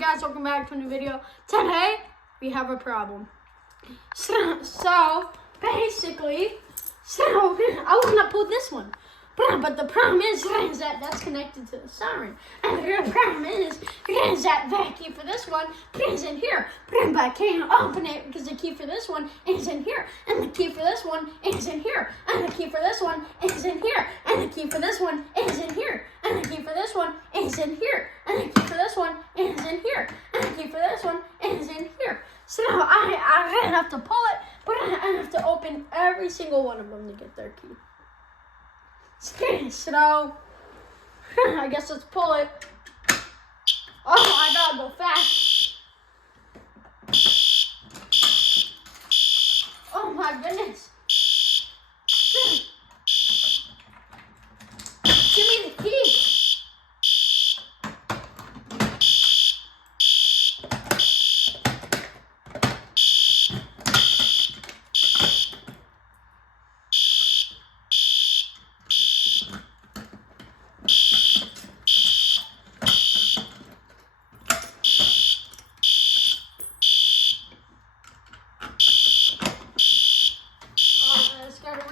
Guys, welcome back to a new video. Today, we have a problem. So basically, I was gonna pull this one. But the problem is that that's connected to the siren. And the problem is that the key for this one is in here. But I can't open it because the key for this one is in here. And the key for this one is in here. And the key for this one is in here. And the key for this one is in here. And the key for this one is in here. And the key for this one is in here. And the key for this one is in here. So I didn't have to pull it, but I have to open every single one of them to get their key. So, I guess let's pull it. Oh, I gotta go fast. Oh my goodness. Give me the key.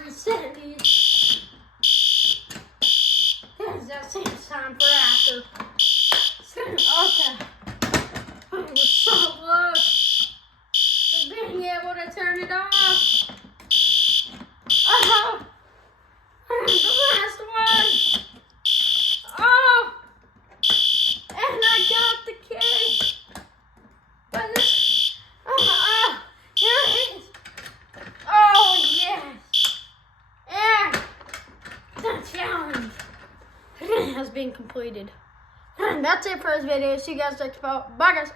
Reset these. That seems time for after. Okay. I was so close to being able to turn it off. Oh, the last one. Oh, and I got the key. But this, here it is. Oh yes. The challenge has been completed. And that's it for this video. See you guys next time. Bye guys.